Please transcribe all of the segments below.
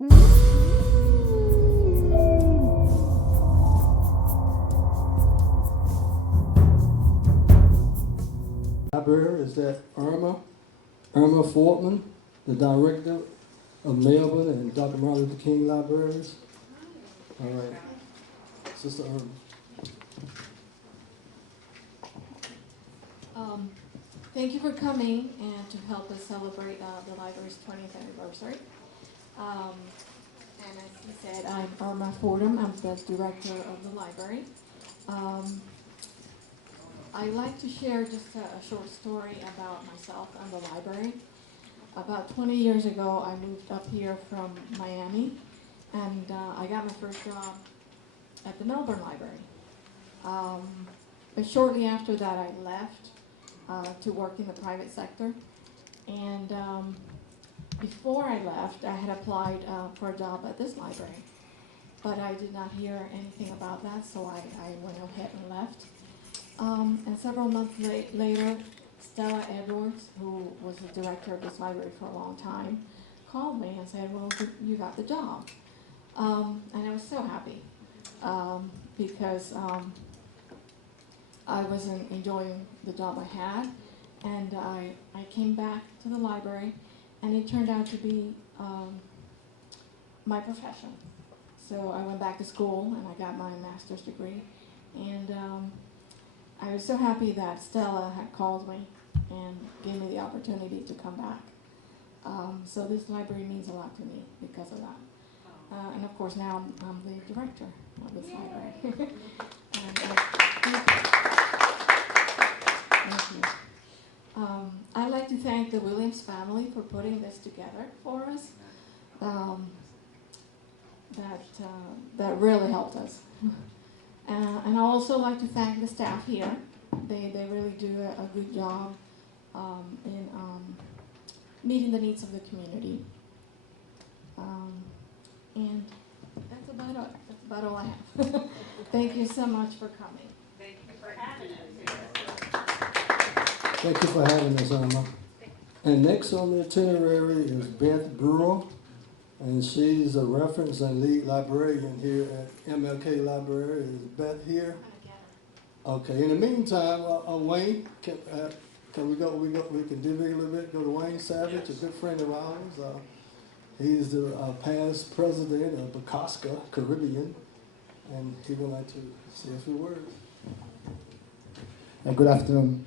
Library is that Irma Fordham, the director of Melbourne and Dr. Martin Luther King Librarians. All right, Sister Irma. Thank you for coming and to help us celebrate the library's 20th anniversary. And as he said, I'm Irma Fordham. I'm the director of the library. I'd like to share just a short story about myself and the library. About 20 years ago, I moved up here from Miami, and I got my first job at the Melbourne Library. But shortly after that, I left to work in the private sector. And before I left, I had applied for a job at this library. But I did not hear anything about that, so I went ahead and left. And several months later, Stella Edwards, who was the director of this library for a long time, called me and said, well, you got the job. And I was so happy because I wasn't enjoying the job I had. And I came back to the library, and it turned out to be my profession. So I went back to school, and I got my master's degree. And I was so happy that Stella had called me and gave me the opportunity to come back. So this library means a lot to me because of that. And of course now I'm the director of this library. And, thank you. I'd like to thank the Williams family for putting this together for us. That really helped us. And I also like to thank the staff here. They really do a good job in meeting the needs of the community. And that's about all I have. Thank you so much for coming. Thank you for having us here. Thank you for having us, Irma. And next on the itinerary is Beth Brewer, and she's a reference and lead librarian here at MLK Library. Is Beth here? Okay. In the meantime, Wayne, can we go? We can dig a little bit. Go to Wayne Savage, a good friend of ours. He's the past president of Bacosca Caribbean, and he would like to say a few words. Good afternoon.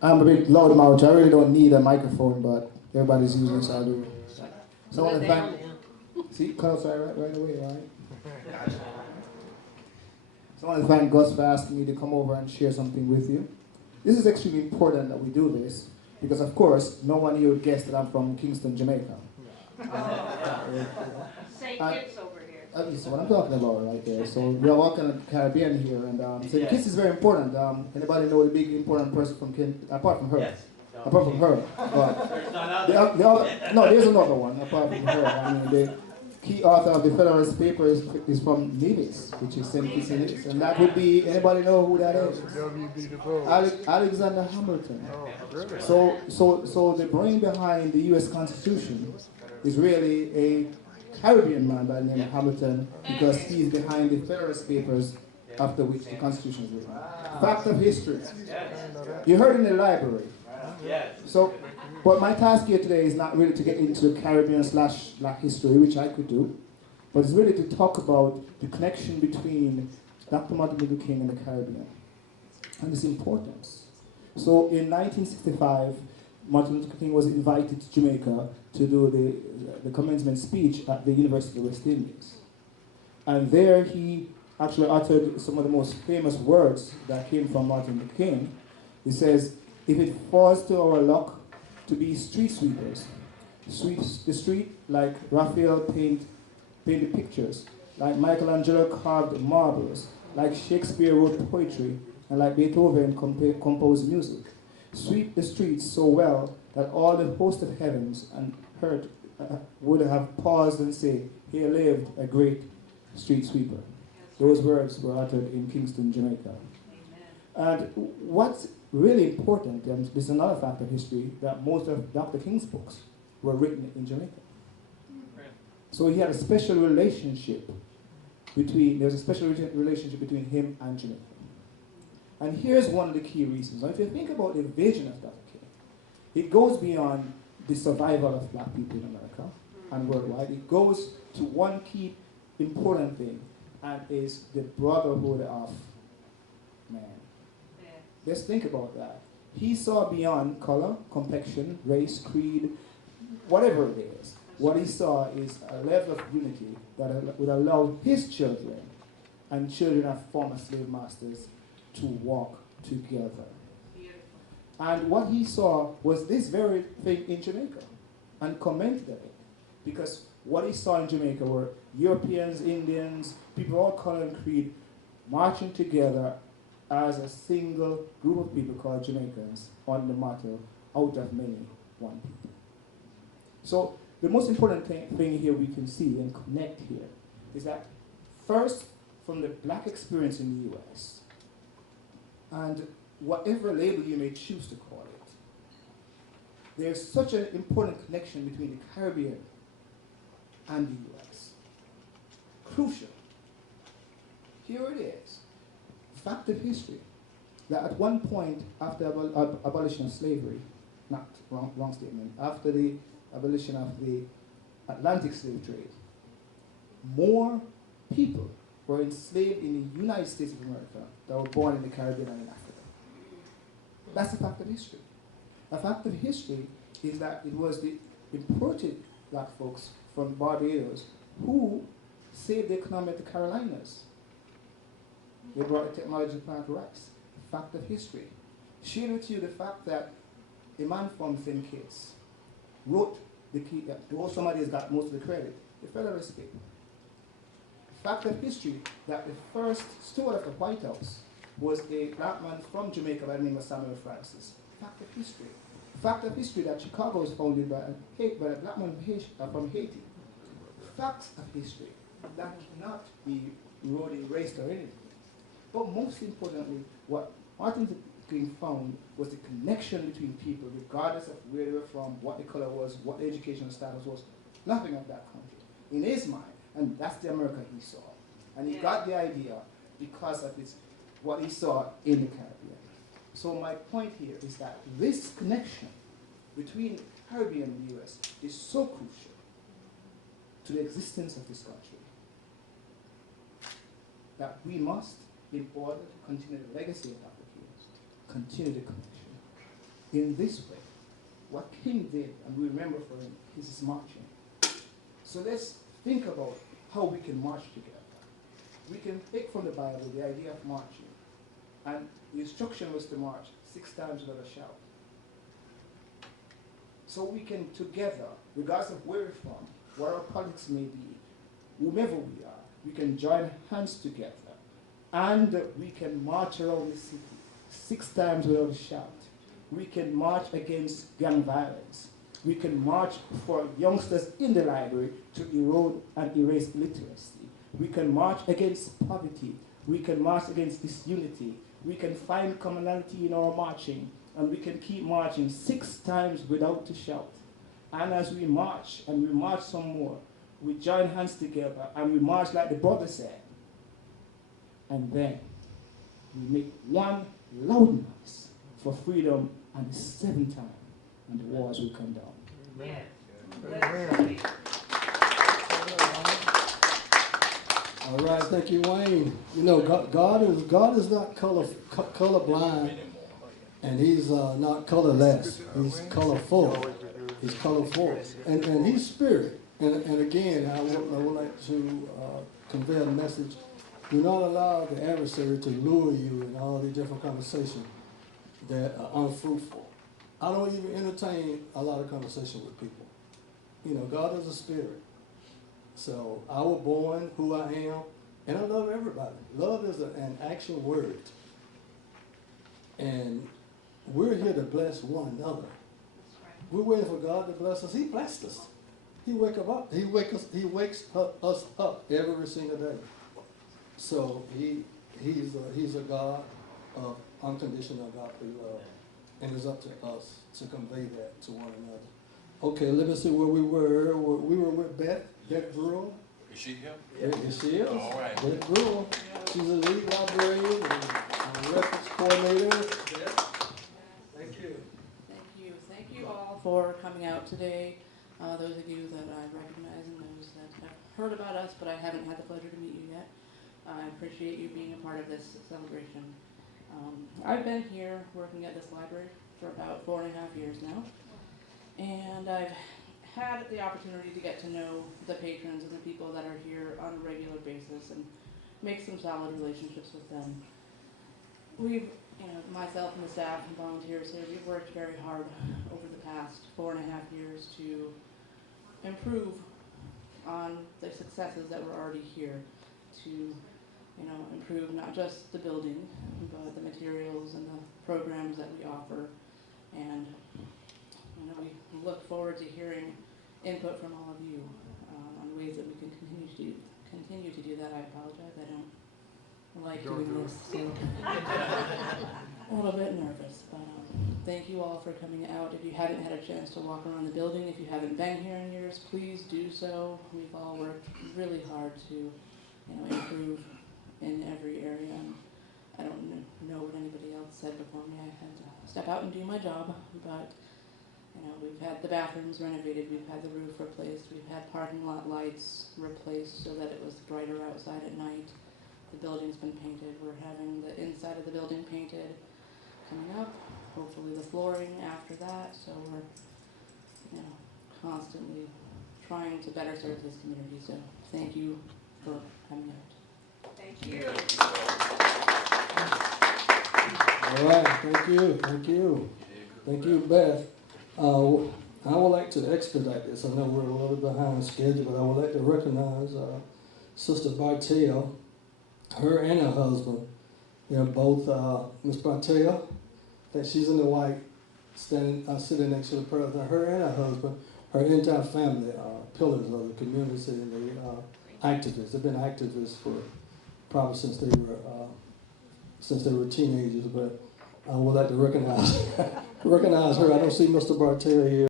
I'm a bit loud mouth. I really don't need a microphone, but everybody's using it, so I do. So I want to thank. See, cut outside right away, right? So I want to thank Gus for asking me to come over and share something with you. This is extremely important that we do this because, of course, no one here would guess that I'm from Kingston, Jamaica. St. Kitts over here. That's what I'm talking about right there. So we are walking in the Caribbean here, and St. Kitts is very important. Anybody know the big important person from apart from her? Yes. Apart from her. No, there's another one apart from her. I mean, the key author of the Federalist Papers is from Nevis, which is St. Kitts, and that would be, anybody know who that is? Alexander Hamilton. So the brain behind the U.S. Constitution is really a Caribbean man by the name of Hamilton, because he's behind the Federalist Papers after which the Constitution is written. Fact of history. You heard in the library. So, but my task here today is not really to get into Caribbean/Black history, which I could do, but it's really to talk about the connection between Dr. Martin Luther King and the Caribbean and its importance. So in 1965, Martin Luther King was invited to Jamaica to do the commencement speech at the University of West Indies. And there he actually uttered some of the most famous words that came from Martin Luther King. He says, if it falls to our luck to be street sweepers, sweep the street like Raphael painted pictures, like Michelangelo carved marbles, like Shakespeare wrote poetry, and like Beethoven composed music. Sweep the streets so well that all the host of heavens and earth would have paused and say, here lived a great street sweeper. Those words were uttered in Kingston, Jamaica. And what's really important, and this is another fact of history, that most of Dr. King's books were written in Jamaica. So he had a special relationship there's a special relationship between him and Jamaica. And here's one of the key reasons. Now, if you think about the invasion of Dr. King, it goes beyond the survival of black people in America and worldwide. It goes to one key important thing, and is the brotherhood of man. Yeah. Let's think about that. He saw beyond color, complexion, race, creed, whatever it is. What he saw is a level of unity that would allow his children and children of former slave masters to walk together. Beautiful. And what he saw was this very thing in Jamaica, and commented on it. Because what he saw in Jamaica were Europeans, Indians, people of all color and creed marching together as a single group of people called Jamaicans on the motto, out of many, one people. So the most important thing here we can see and connect here is that first, from the black experience in the US, and whatever label you may choose to call it, there's such an important connection between the Caribbean and the US. Crucial. Here it is. Fact of history. That at one point after abolition of slavery, not wrong statement, after the abolition of the Atlantic slave trade, more people were enslaved in the United States of America that were born in the Caribbean and in Africa. That's a fact of history. A fact of history is that it was the imported black folks from Barbados who saved the economy of the Carolinas. They brought the technology to plant rice. Fact of history. Share with you the fact that a man from St. Kitts wrote the key, though somebody has got most of the credit, the Federalist Paper. Fact of history that the first steward of the White House was a black man from Jamaica by the name of Samuel Francis. Fact of history. Fact of history that Chicago was founded by a black man from Haiti. Facts of history that cannot be road erased or anything. But most importantly, what Martin Luther King found was the connection between people, regardless of where they were from, what the color was, what the educational status was, nothing of that country. In his mind, and that's the America he saw. And he got the idea because of what he saw in the Caribbean. So my point here is that this connection between the Caribbean and the US is so crucial to the existence of this country that we must, in order to continue the legacy of Dr. King's, continue the connection. In this way, what King did, and we remember for him, is marching. So let's think about how we can march together. We can take from the Bible the idea of marching, and the instruction was to march 6 times without a shout. So we can together, regardless of where we're from, what our politics may be, whomever we are, we can join hands together, and we can march around the city 6 times without a shout. We can march against gang violence. We can march for youngsters in the library to erode and erase illiteracy. We can march against poverty. We can march against disunity. We can find commonality in our marching, and we can keep marching 6 times without a shout. And as we march, and we march some more, we join hands together, and we march like the brother said. And then we make one loud noise for freedom, and the 7th time, and the walls will come down. Yes. All right, thank you, Wayne. You know, God is not colorblind, and He's not colorless. He's colorful. He's colorful, and He's spirit. And again, I would like to convey a message. Do not allow the adversary to lure you in all these different conversations that are unfruitful. I don't even entertain a lot of conversation with people. You know, God is a spirit. So I was born who I am, and I love everybody. Love is an actual word. And we're here to bless one another. We're waiting for God to bless us. He blessed us. He wakes us up every single day. So he's a God of unconditional agape love. And it's up to us to convey that to one another. Okay, let me see where we were. We were with Beth Brewer. Is she here? Yes, she is. All right. Beth Brewer. She's a lead librarian and reference coordinator. Thank you. Thank you all for coming out today. Those of you that I recognize and those that have heard about us, but I haven't had the pleasure to meet you yet. I appreciate you being a part of this celebration. I've been here working at this library for about 4.5 years now, and I've had the opportunity to get to know the patrons and the people that are here on a regular basis and make some solid relationships with them. We've, myself and the staff and volunteers here, we've worked very hard over the past 4.5 years to improve on the successes that were already here, to improve not just the building, but the materials and the programs that we offer. And we look forward to hearing input from all of you on ways that we can continue to do that. I apologize, I don't like doing this, so a little bit nervous, but thank you all for coming out. If you haven't had a chance to walk around the building, if you haven't been here in years, please do so. We've all worked really hard to improve in every area. And I don't know what anybody else said before me. I had to step out and do my job, but we've had the bathrooms renovated, we've had the roof replaced, we've had parking lot lights replaced so that it was brighter outside at night. The building's been painted. We're having the inside of the building painted coming up. Hopefully the flooring after that. So we're, constantly trying to better serve this community. So thank you for coming out. Thank you. All right, thank you. Thank you, Beth. I would like to expedite this. I know we're a little behind schedule, but I would like to recognize Sister Bartel, her and her husband. They're both, Miss Bartel, that she's in the white, sitting next to the president. Her and her husband, her entire family, pillars of the community, and they activists. They've been activists for probably since they were teenagers. But I would like to recognize her. I don't see Mr. Bartel here.